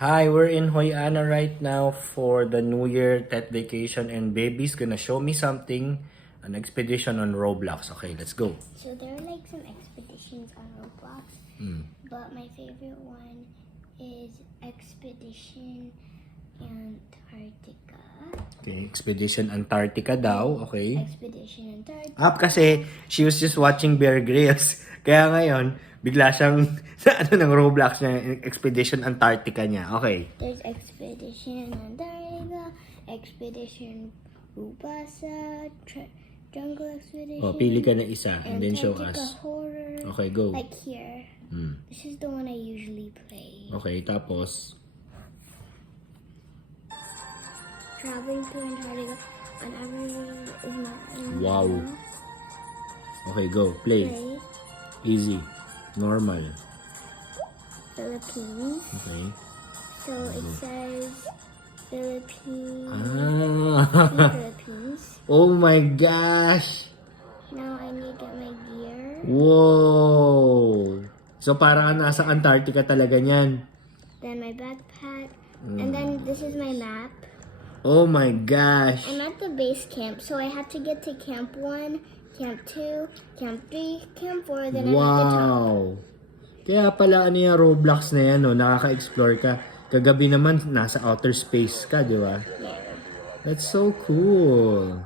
Hi, we're in Hoi Ana right now for the New Year Tet vacation, and baby's gonna show me something, an expedition on Roblox. Okay, let's go. So there are like some expeditions on Roblox, but my favorite one is Expedition Antarctica. Okay, Expedition Antarctica daw. Okay. Expedition Antarctica. Kasi she was just watching Bear Grylls. Kaya ngayon, bigla siyang sa ng Roblox niya, Expedition Antarctica niya. Okay. There's Expedition Antarctica, Expedition Rubasa, Jungle Expedition. Oh, pili ka na isa and then show Antarctica us. Horror. Okay, go. Like here. This is the one I usually play. Okay, tapos Traveling to Antarctica on average is not wow. Okay, go. Play. Easy. Normal. Philippines. Okay. So it says Philippines. Philippines. Oh my gosh! Now I need to get my gear. Whoa! So parang nasa Antarctica talaga niyan. Then my backpack. And then this is my map. Oh my gosh! I'm at the base camp, so I have to get to Camp 1, Camp 2, Camp 3, Camp 4, then I'm at the top. Wow! Kaya pala ano yung Roblox na yan, no? Nakaka-explore ka. Kagabi naman, nasa outer space ka, di ba? Yeah. That's so cool!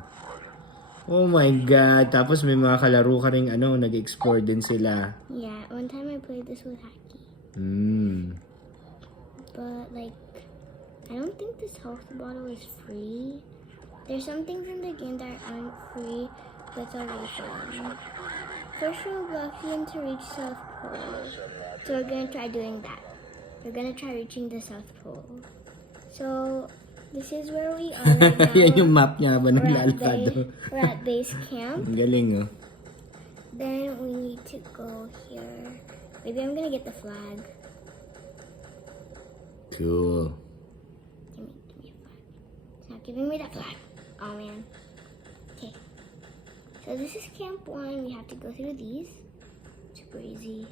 Oh my God! Tapos may mga kalaro ka rin, nag-explore din sila. Yeah, one time I played this with Hacky. But like, I don't think this health bottle is free. There's some things in the game that aren't free, but it's already fun. First Roblox, you need to reach South Pole. So we're gonna try doing that. We're gonna try reaching the South Pole. So this is where we are right now. Yan yung map niya ba naglalakad? We're at base camp. Ang galing, oh. Then we need to go here. Maybe I'm gonna get the flag. Cool. Give me a flag. It's not giving me that flag. Oh man. Okay. So this is Camp 1. We have to go through these. Super easy.